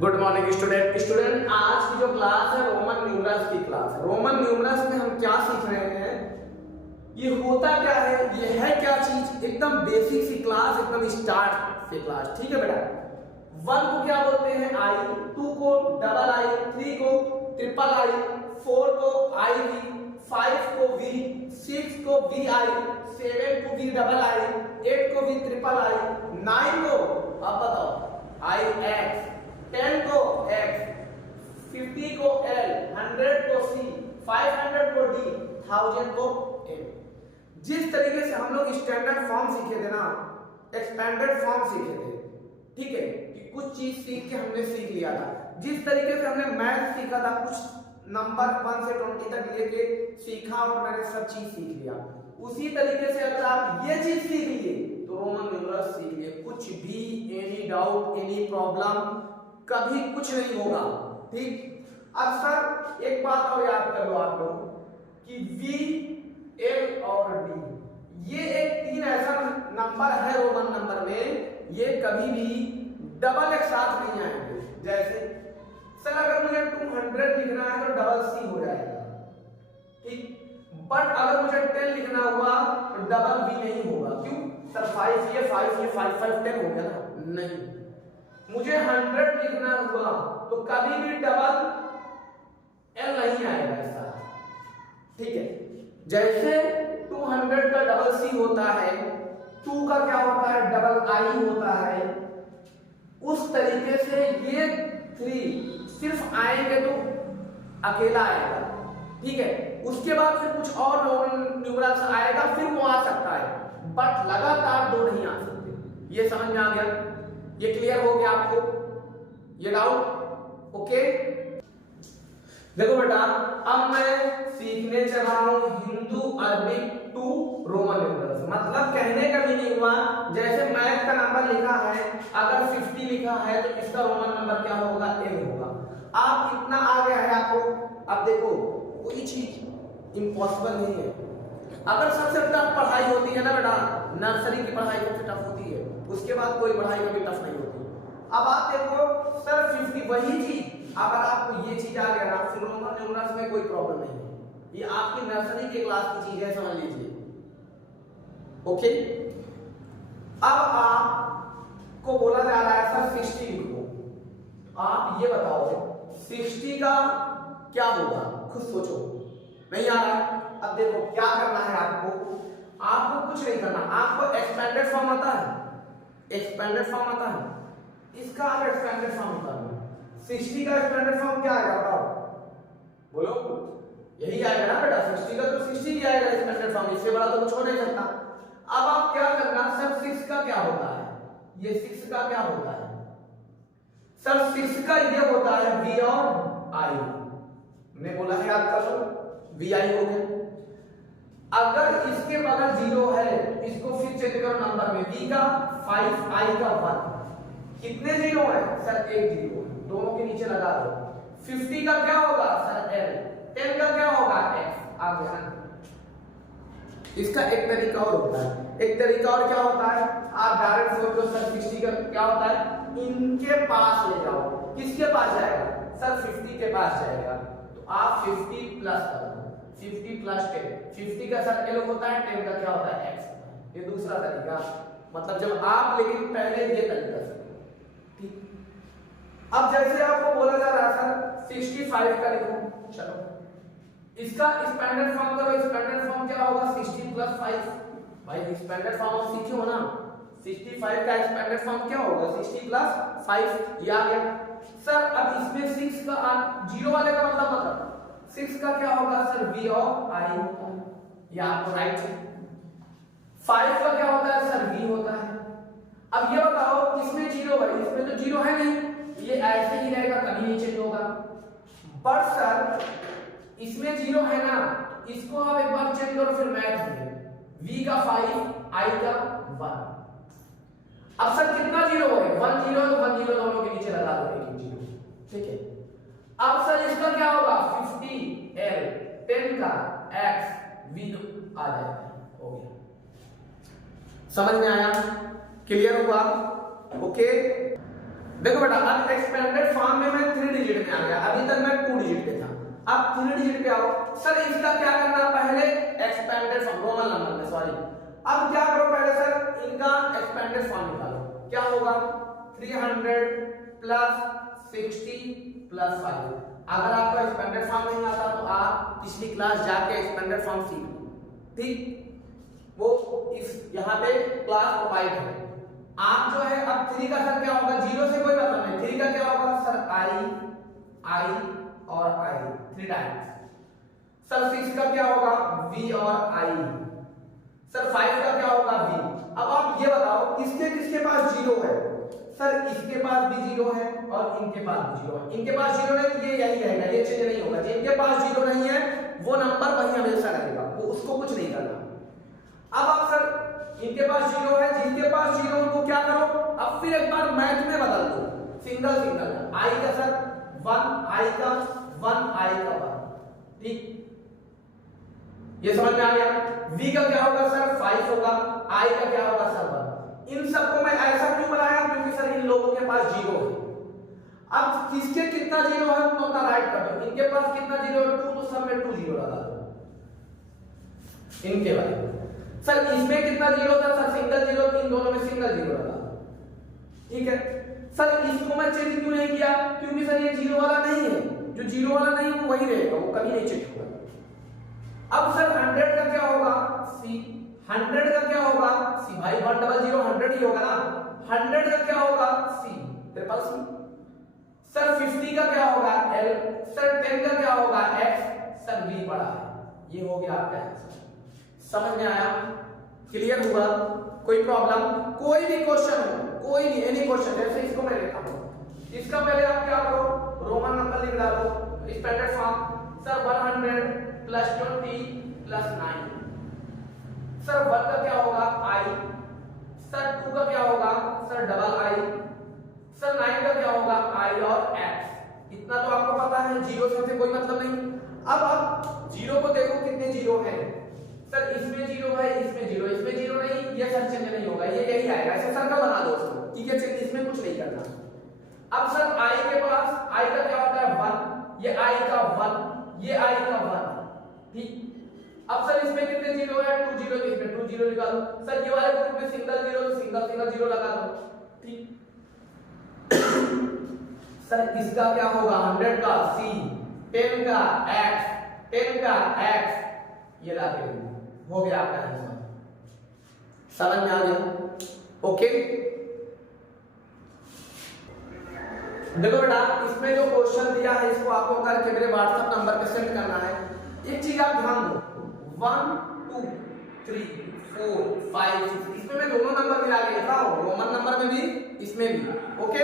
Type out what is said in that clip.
Good morning student आज की जो क्लास है रोमन न्यूमरल्स की क्लास है। रोमन न्यूमरल्स में हम क्या सीख रहे हैं, ये होता क्या है, ये है क्या चीज, एकदम बेसिक सी क्लास, एकदम स्टार्ट से क्लास। ठीक है बेटा, 1 को क्या बोलते हैं आई, 2 को डबल आई, 3 को ट्रिपल आई, 4 को आई वी, 5 को वी, 6 को वी आई, 7 को वी डबल आई, 8 को वी ट्रिपल आई, 9 को अब बताओ आई एक्स, 10 को x, 50 को l, 100 को c, 500 को d, 1000 को m। जिस तरीके से हम लोग स्टैंडर्ड फॉर्म सीखे थे ना, एक्सपेंडेड फॉर्म सीखे थे, ठीक है, कि कुछ चीज सीख के हमने सीख लिया था। जिस तरीके से हमने मैथ सीखा था, कुछ नंबर 1 से 20 तक लेके सीखा और मैंने सब चीज सीख लिया, उसी तरीके से अगर आप ये चीज सीख लिए तो रोमन न्यूमरल्स सीख लिए। कुछ भी एनी डाउट, एनी प्रॉब्लम कभी कुछ नहीं होगा। ठीक, अब सर एक बात और याद कर लो आप लोग कि V, L और D ये एक 3 ऐसा नंबर है रोमन नंबर में, ये कभी भी डबल एक साथ नहीं आएंगे। जैसे सर अगर मुझे 200 लिखना है तो डबल C हो जाएगा, ठीक, बट अगर मुझे 10 लिखना हुआ तो डबल V नहीं होगा। क्यों सर, 5 ये 5 ये 5 5 10 हो गया ना, नहीं। मुझे 100 लिखना हुआ तो कभी भी डबल L नहीं आएगा ऐसा, ठीक है। जैसे 200 का डबल C होता है, 2 का क्या होता है, डबल I होता है, उस तरीके से ये 3 सिर्फ आएंगे तो अकेला आएगा, ठीक है। उसके बाद फिर कुछ और रोमन न्यूमरल्स आएगा, फिर वो आ सकता है, बट लगातार 2 नहीं आ सकते। ये समझ में आ गया, ये क्लियर हो गया आपको, ये डाउट ओके। देखो बेटा, अब मैं सीखने चल रहा हूं Hindu Arabic to Roman numerals. मतलब कहने का भी नहीं हुआ, जैसे मैथ का नंबर लिखा है, अगर 50 लिखा है तो इसका रोमन नंबर क्या होगा, n होगा। आप कितना आ गया है आपको। अब देखो, कोई चीज इम्पॉसिबल नहीं है। अगर सबसे टफ पढ़ाई होती है ना बेटा, नर्सरी की पढ़ाई सबसे टफ होती है, उसके बाद कोई पढ़ाई कभी टफ नहीं होती। अब आप देखो सर 50 वही चीज, अगर आपको ये चीज आ गया ना, फिर रोमन न्यूमरल्स में कोई प्रॉब्लम नहीं है। ये आपकी नर्सरी के क्लास की चीज है, समझ लीजिए, ओके। अब आपको बोला जा रहा है सर 60 लिखो। आप ये बताओ 60 का क्या होगा, खुद सोचो, नहीं आ रहा है। अब देखो क्या करना है आपको कुछ नहीं करना। आपको एक्सपेंडेड फॉर्म आता है, एक्सपेंडेड फॉर्म आता है, इसका आप एक्सपेंडेड फॉर्म निकालो। 60 का एक्सपेंडेड फॉर्म क्या आएगा बताओ, बोलो, यही आएगा ना बेटा, 60 का तो 60 ही आएगा एक्सपेंडेड फॉर्म, इससे बड़ा तो कुछ हो नहीं सकता। अब आप क्या करना, सर 6 का क्या होता है, ये 6 का क्या होता है, सर 6 का ये होता है V और I। मैंने बोला है याद कर लो, VI हो गया। अगर इसके बगल 0 है, इसको फिर चेक करो नंबर में, V का 5, I का 1, कितने 0 है सर, एक 0, दोनों के नीचे लगा दो। 50 का क्या होगा सर L, 10 का क्या होगा X, आ गया ना। इसका एक तरीका और होता है, एक तरीका और क्या होता है, आप डायरेक्ट सोच लो सर 60 का क्या होता है, इनके पास ले जाओ, किसके पास जाएगा सर, 50 के पास जाएगा, तो आप 50 प्लस कर दो, 50 प्लस 10, 50 का सर L होता है, 10 का क्या होता है X। ये दूसरा तरीका, मतलब जब आप, लेकिन पहले ये तरीका से, ठीक। अब जैसे आपको बोला जा रहा है सर 65 का लिखो, चलो इसका एक्सपेंडेड फॉर्म करो। एक्सपेंडेड फॉर्म क्या होगा, 60 प्लस 5। भाई एक्सपेंडेड फॉर्म सीखे हो ना, 65 का एक्सपेंडेड फॉर्म क्या होगा, 60 प्लस 5, ये आ गया। सर अब इसमें 6 का 0 वाले का मतलब 6 का क्या होगा सर, V और I होता है, ये आपको राइट है। 5 का क्या होता है सर, V होता है। अब ये बताओ इसमें 0 है, इसमें तो 0 है नहीं, ये ऐसे ही रहेगा, कभी नहीं चेंज होगा। बट सर इसमें 0 है ना, इसको आप एक बार चेक करो, फिर मैथ में V का 5, I का 1। अब सर कितना 0 है, 1 0 तो 1 0 दोनों के नीचे लगा दो, एक 0, ठीक है। अब सर इसका क्या होगा, 50 L, 10 का X, V आ जाएगा, हो गया। समझ में आया, क्लियर हुआ, ओके। देखो बेटा अब एक्सपेंडेड फॉर्म में मैं 3 डिजिट में आ गया, अभी तक मैं 2 डिजिट पे था, अब 3 डिजिट पे आओ। सर इसका क्या करना, पहले एक्सपेंडेड फॉर्म रोमन नंबर में, सॉरी अब क्या करो पहले सर इनका एक्सपेंडेड फॉर्म निकालो, क्या होगा 300 प्लस 60 प्लस 5। अगर आपको एक्सपेंडेड फॉर्म नहीं आता तो आप पिछली क्लास जाके एक्सपेंडेड फॉर्म सीख लो, ठीक, वो इस यहाँ पे क्लास प्रोवाइड है। आप जो है अब 3 का सर क्या होगा, 0 से कोई मतलब नहीं, 3 का क्या होगा सर I और I 3 टाइम्स। सर 6 का क्या होगा V और I। सर 5 का क्या होगा V। अब आप ये बताओ किसके किसके पास 0 है, सर इसके पास भी 0 है और इनके पास भी 0 है। इनके पास 0 नहीं, ये यही रहेगा, ये चेंज नहीं होगा। जिनके पास 0 नहीं है वो नंबर वही हमेशा रहेगा, वो उसको कुछ नहीं करना। अब आप सर इनके पास 0 है, जिनके पास 0 है उनको क्या करो, अब फिर एक बार मैथ में बदल दो, सिंगल सिंगल I का सर 1 I का 1 I का 1, ठीक, ये समझ में आ गया। V का क्या होगा सर 5 होगा, I का क्या होगा सर 1। इन सबको मैं ऐसा क्यों बनाया, क्योंकि सर इन लोगों के पास 0 है। अब किसके कितना 0 है उतना राइट कर दो, इनके पास कितना 0 है 2, तो सब में 2 0 लगा दो इनके बाद। सर इसमें कितना 0 था सर सिंगल 0, इन दोनों में सिंगल 0 लगा दो, ठीक है। सर इसको मैं चेंज क्यों नहीं किया, क्योंकि सर ये 0 वाला नहीं है, जो 0 वाला नहीं है वो वही रहेगा, वो कभी नहीं चेंज होगा। अब सर 100 का क्या होगा C, 100 का क्या होगा C, भाई 100 100 ही होगा ना, 100 का क्या होगा C, ट्रिपल C। सर 50 का क्या होगा L, सर 10 का क्या होगा X, सर V पड़ा है, ये हो गया आपका आंसर। समझ में आया, क्लियर हुआ, कोई प्रॉब्लम, कोई भी क्वेश्चन हो, कोई भी एनी क्वेश्चन, जैसे इसको मैं लेता हूं, इसका पहले आप क्या करो रोमन नंबर लिख डालो, standard form, sir 100 plus 20 plus 9। Sir 1 का क्या होगा I, सर 2 का क्या होगा सर डबल I, सर 9 का क्या होगा I और X। इतना तो आपको पता है, 0 से कोई मतलब नहीं। अब आप 0 को देखो कितने 0 है, सर इसमें 0 है, इसमें 0, इसमें 0 नहीं, ये सर चेंज नहीं होगा, ये यही आएगा, ऐसे सर्कल बना दो उसको, ठीक है, चेंज इसमें कुछ नहीं करना। अब सर I के पास I का क्या होता है 1, ये I का 1, ये I का 1, ठीक। अब सर इसमें कितने 0 है 2 0, इसमें 2 0 निकालो। सर ये वाले ग्रुप में सिंगल 0, तो सिंगल सिंगल 0 लगा दो, ठीक। सर इसका क्या होगा 100 का C, 10 का X, 10 का X, ये ला के हो गया आपका आंसर। समझ में आ गया, ओके। देखो बेटा इसमें जो क्वेश्चन दिया है इसको आपको करके मेरे व्हाट्सएप नंबर पे सेंड करना है। एक चीज आप ध्यान दो, 1 2 3 4 5 6, इसमें मैं दोनों नंबर मिला के लिखा हूं, रोमन नंबर में भी इसमें भी, ओके।